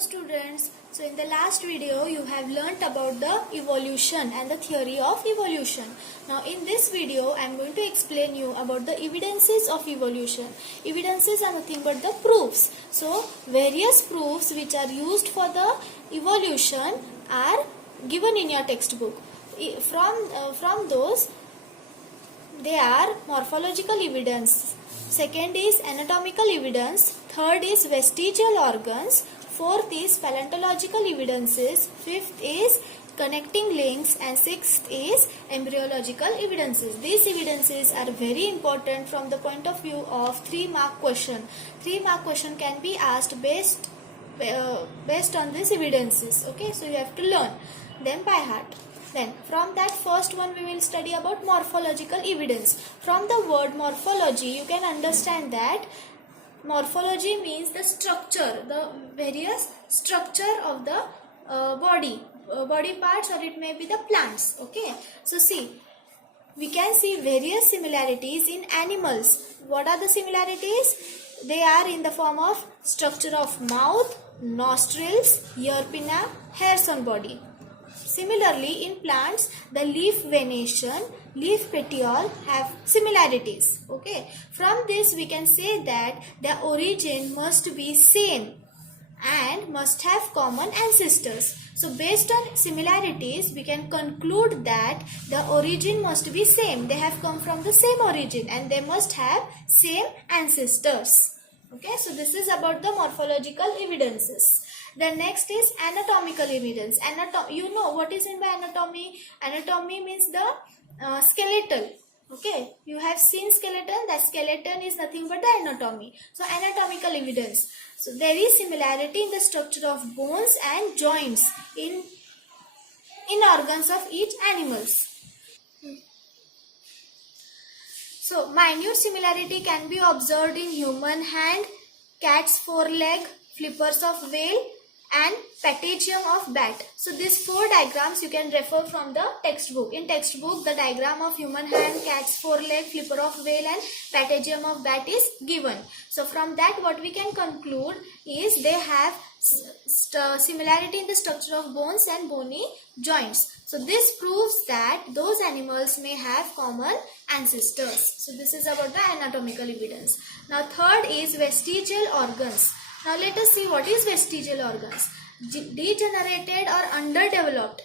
students. So in the last video you have learnt about the evolution and the theory of evolution. Now in this video I am going to explain you about the evidences of evolution. Evidences are nothing but the proofs. So various proofs which are used for the evolution are given in your textbook. From those they are morphological evidence. Second is anatomical evidence. Third is vestigial organs. Fourth is paleontological evidences. Fifth is connecting links. And sixth is embryological evidences. These evidences are very important from the point of view of 3-mark question. 3-mark question can be asked based on these evidences. Okay, so you have to learn them by heart. Then from that first one we will study about morphological evidence. From the word morphology you can understand that morphology means the structure, the various structure of the body parts, or it may be the plants. Okay, so see, we can see various similarities in animals. What are the similarities? They are in the form of structure of mouth, nostrils, ear pinna, hairs on body. Similarly, in plants, the leaf venation, leaf petiole have similarities. Okay. From this, we can say that the origin must be same and must have common ancestors. So, based on similarities, we can conclude that the origin must be same. They have come from the same origin and they must have same ancestors. Okay. So, this is about the morphological evidences. The next is anatomical evidence. You know what is in by anatomy? Anatomy means the skeletal. Okay, you have seen skeleton. That skeleton is nothing but the anatomy. So anatomical evidence. So there is similarity in the structure of bones and joints in organs of each animals. So minute similarity can be observed in human hand, cat's foreleg, flippers of whale, and patagium of bat. So these 4 diagrams you can refer from the textbook. In textbook, the diagram of human hand, cat's foreleg, flipper of whale, and patagium of bat is given. So from that what we can conclude is they have similarity in the structure of bones and bony joints. So this proves that those animals may have common ancestors. So this is about the anatomical evidence. Now third is vestigial organs. Now let us see what is vestigial organs. Degenerated or underdeveloped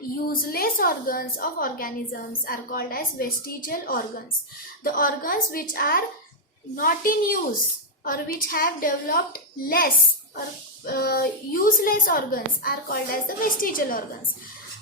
useless organs of organisms are called as vestigial organs. The organs which are not in use or which have developed less or useless organs are called as the vestigial organs.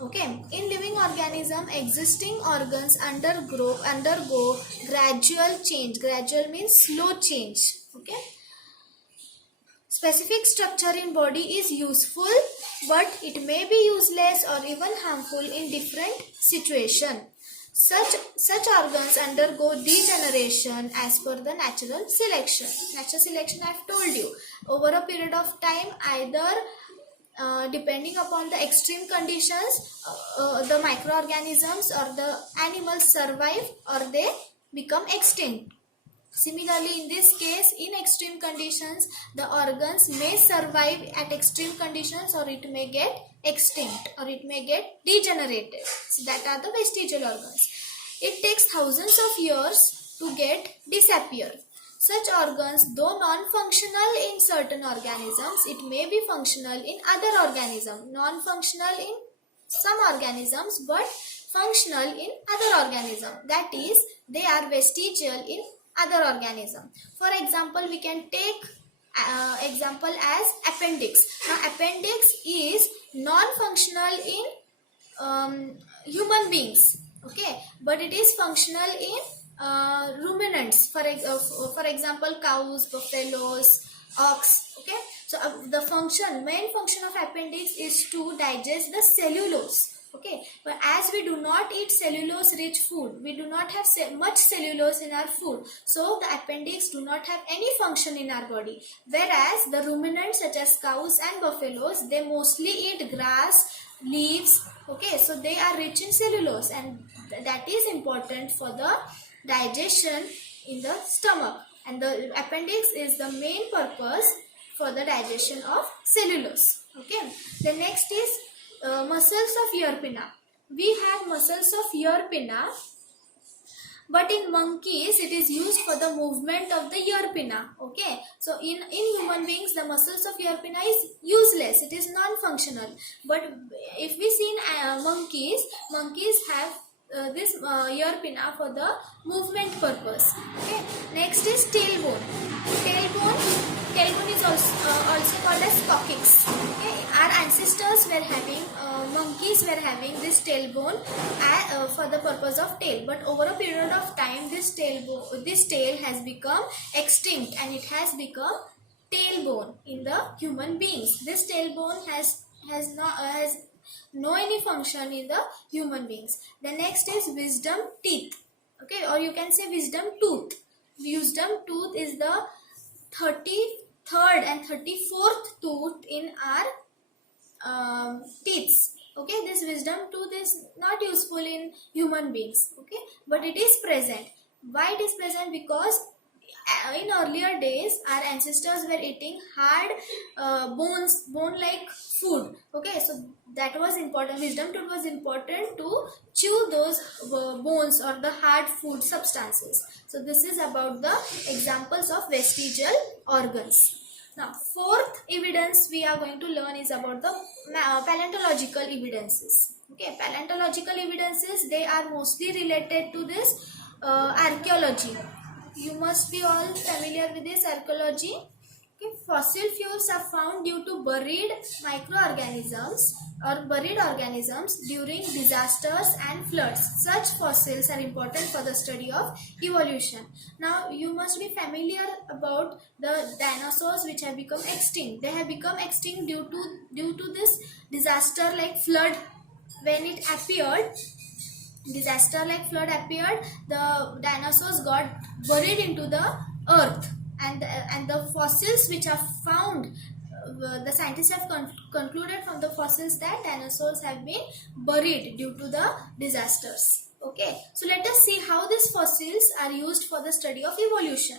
Okay, in living organism, existing organs undergo gradual change. Gradual means slow change. Okay. Specific structure in body is useful, but it may be useless or even harmful in different situation. Such organs undergo degeneration as per the natural selection. Natural selection I have told you. Over a period of time, either depending upon the extreme conditions, the microorganisms or the animals survive or they become extinct. Similarly, in this case, in extreme conditions, the organs may survive at extreme conditions or it may get extinct or it may get degenerated. So that are the vestigial organs. It takes thousands of years to get disappear. Such organs, though non-functional in certain organisms, it may be functional in other organisms. Non-functional in some organisms but functional in other organisms. That is, they are vestigial in other organism. For example, we can take example as appendix. Now appendix is non-functional in human beings, okay, but it is functional in ruminants. For example, cows, buffaloes, ox. Okay, so the main function of appendix is to digest the cellulose. Okay, but as we do not eat cellulose rich food, we do not have much cellulose in our food, so the appendix do not have any function in our body. Whereas the ruminants such as cows and buffaloes, they mostly eat grass, leaves. Okay, so they are rich in cellulose and that is important for the digestion in the stomach, and the appendix is the main purpose for the digestion of cellulose. Okay. The next is muscles of ear pinna. We have muscles of ear pinna, but in monkeys it is used for the movement of the ear pinna. Okay, so in human beings the muscles of ear pinna is useless, it is non-functional. But if we see in monkeys have this ear pinna for the movement purpose. Okay, next is tailbone. Tailbone is also called as coccyx. Okay, our ancestors were having monkeys were having this tailbone for the purpose of tail, but over a period of time this tail has become extinct and it has become tailbone in the human beings. This tailbone has no any function in the human beings. The next is wisdom teeth. Okay, or you can say wisdom tooth. Wisdom tooth is the 33rd and 34th tooth in our teeth. Okay, this wisdom tooth is not useful in human beings. Okay, but it is present. Why it is present? Because in earlier days our ancestors were eating hard bone like food. Okay, so that was important. Wisdom tooth was important to chew those bones or the hard food substances. So this is about the examples of vestigial organs. Now, fourth evidence we are going to learn is about the paleontological evidences. Okay, paleontological evidences, they are mostly related to this archaeology. You must be all familiar with this archaeology. Okay, fossil fuels are found due to buried microorganisms or buried organisms during disasters and floods. Such fossils are important for the study of evolution. Now you must be familiar about the dinosaurs which have become extinct. They have become extinct due to this disaster like flood. When it appeared, disaster like flood appeared, the dinosaurs got buried into the earth, and the fossils which are found, the scientists have concluded from the fossils that dinosaurs have been buried due to the disasters. Okay, so let us see how these fossils are used for the study of evolution.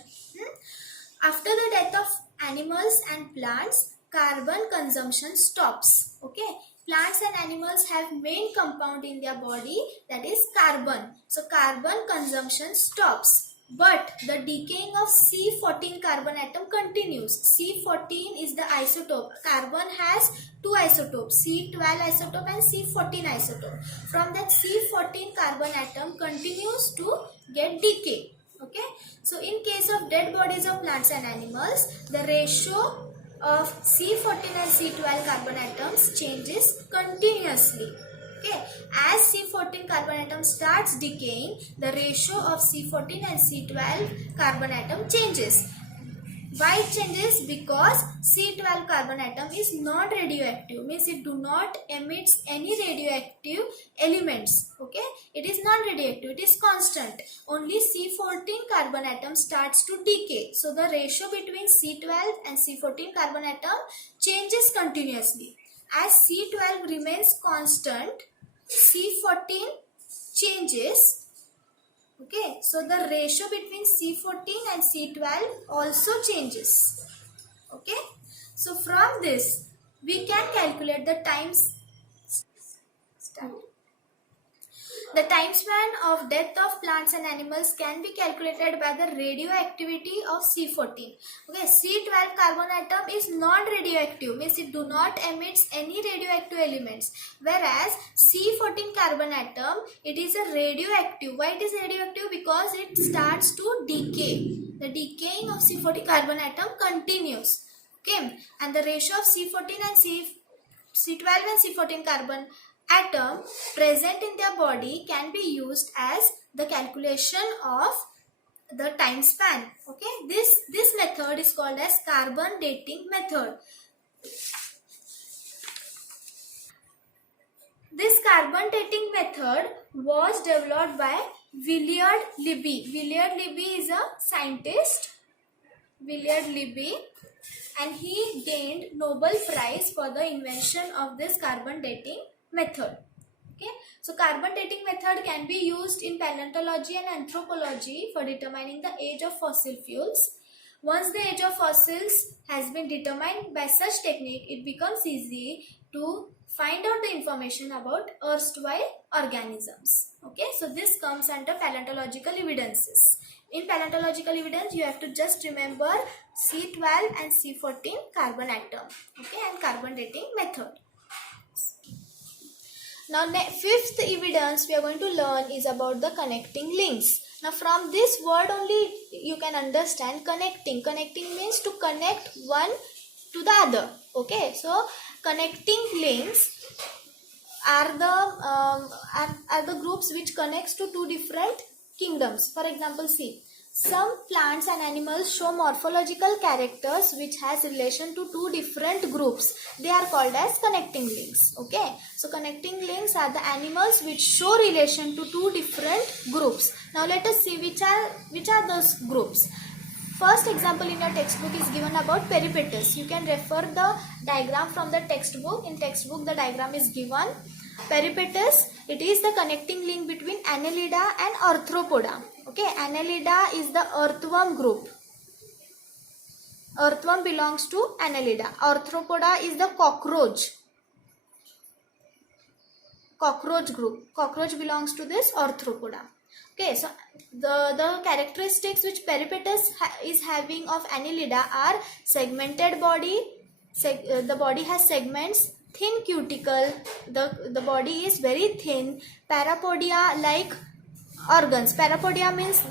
After the death of animals and plants, carbon consumption stops. Okay, plants and animals have main compound in their body, that is carbon. So carbon consumption stops. But the decaying of C14 carbon atom continues. C14 is the isotope. Carbon has two isotopes, C12 isotope and C14 isotope. From that C14 carbon atom continues to get decay. Okay, so in case of dead bodies of plants and animals, the ratio of C14 and C12 carbon atoms changes continuously. Okay, as C14 carbon atom starts decaying, the ratio of C14 and C12 carbon atom changes. Why it changes? Because C12 carbon atom is not radioactive, means it do not emits any radioactive elements. Okay, it is non-radioactive, it is constant. Only C14 carbon atom starts to decay. So the ratio between C12 and C14 carbon atom changes continuously. As C12 remains constant, C14 changes. Okay, so the ratio between C14 and C12 also changes. Okay, so from this we can calculate the times. The time span of death of plants and animals can be calculated by the radioactivity of C14. Okay, C12 carbon atom is non-radioactive, means it do not emits any radioactive elements. Whereas C14 carbon atom, it is a radioactive. Why it is radioactive? Because it starts to decay. The decaying of C14 carbon atom continues. Okay, and the ratio of C14 and C12 and C14 carbon atom present in their body can be used as the calculation of the time span. Okay, this method is called as carbon dating method. This carbon dating method was developed by Willard Libby. Willard Libby is a scientist, Willard Libby, and he gained Nobel Prize for the invention of this carbon dating method. Okay, so carbon dating method can be used in paleontology and anthropology for determining the age of fossil fuels. Once the age of fossils has been determined by such technique, it becomes easy to find out the information about erstwhile organisms. Okay, so this comes under paleontological evidences. In paleontological evidence, you have to just remember C12 and C14 carbon atom, okay, and carbon dating method. Now, fifth evidence we are going to learn is about the connecting links. Now, from this word only you can understand connecting. Connecting means to connect one to the other. Okay, so connecting links are the groups which connects to two different kingdoms. For example, see, some plants and animals show morphological characters which has relation to two different groups. They are called as connecting links. Okay, so connecting links are the animals which show relation to two different groups. Now let us see which are those groups. First example in your textbook is given about peripatus. You can refer the diagram from the textbook. In textbook the diagram is given. Peripatus, it is the connecting link between Annelida and Arthropoda. Okay, Annelida is the earthworm group. Earthworm belongs to Annelida. Arthropoda is the cockroach. Cockroach group. Cockroach belongs to this Arthropoda. Okay, so the characteristics which peripatus is having of Annelida are segmented body. The body has segments. Thin cuticle, the body is very thin. Parapodia like organs. Parapodia means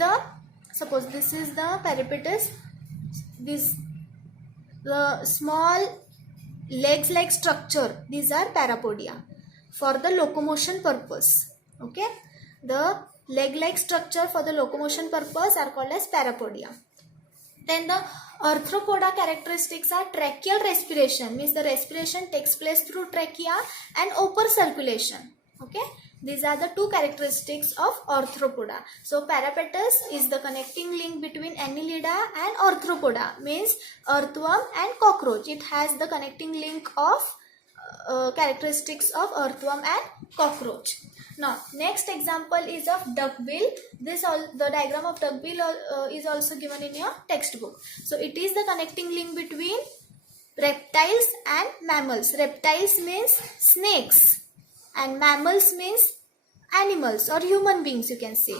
suppose this is the peripatus, the small legs like structure, these are parapodia for the locomotion purpose. Okay, the leg like structure for the locomotion purpose are called as parapodia. Then the arthropoda characteristics are tracheal respiration, means the respiration takes place through trachea, and upper circulation. Okay, these are the two characteristics of arthropoda. So peripatus is the connecting link between Annelida and arthropoda, means earthworm and cockroach. It has the connecting link of characteristics of earthworm and cockroach. Now, next example is of duckbill. The diagram of duckbill is also given in your textbook. So, it is the connecting link between reptiles and mammals. Reptiles means snakes and mammals means animals or human beings, you can say.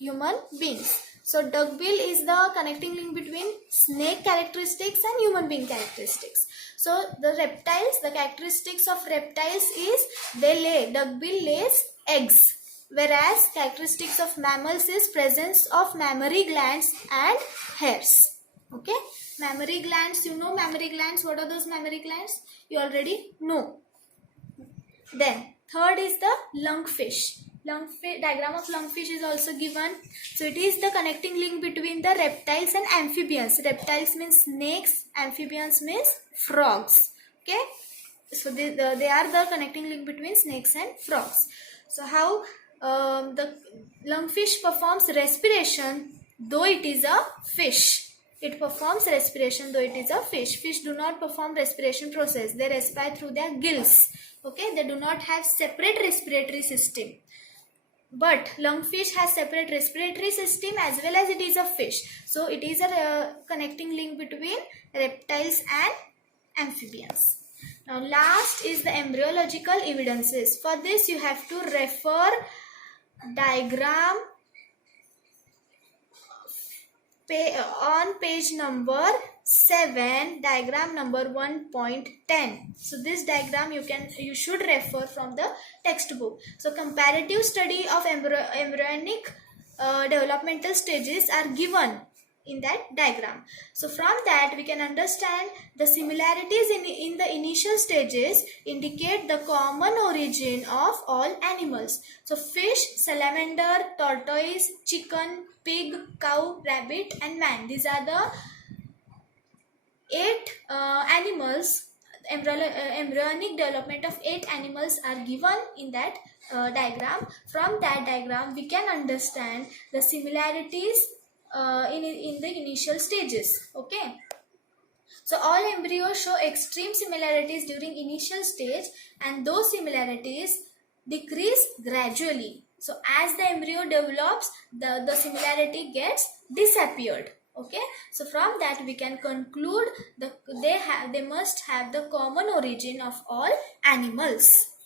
Human beings. So, duckbill is the connecting link between snake characteristics and human being characteristics. So, the reptiles, the characteristics of reptiles is duckbill lays eggs, whereas characteristics of mammals is presence of mammary glands and hairs. Okay, mammary glands, you know mammary glands. What are those mammary glands? You already know. Then third is the lungfish. Diagram of lungfish is also given. So it is the connecting link between the reptiles and amphibians. Reptiles means snakes, amphibians means frogs. Okay, so they are the connecting link between snakes and frogs. So how the lungfish performs respiration though it is a fish. It performs respiration though it is a fish. Fish do not perform respiration process. They respire through their gills. Okay, they do not have separate respiratory system. But lungfish has separate respiratory system as well as it is a fish. So it is a connecting link between reptiles and amphibians. Now last is the embryological evidences. For this you have to refer diagram on page number 7, diagram number 1.10. So this diagram you should refer from the textbook. So comparative study of embryonic developmental stages are given in that diagram. So from that we can understand the similarities in the initial stages indicate the common origin of all animals. So fish, salamander, tortoise, chicken, pig, cow, rabbit and man. These are the 8 animals. Embryonic development of 8 animals are given in that diagram. From that diagram we can understand the similarities in the initial stages. Okay, so all embryos show extreme similarities during initial stage and those similarities decrease gradually. So as the embryo develops, the similarity gets disappeared. Okay, so from that we can conclude they must have the common origin of all animals.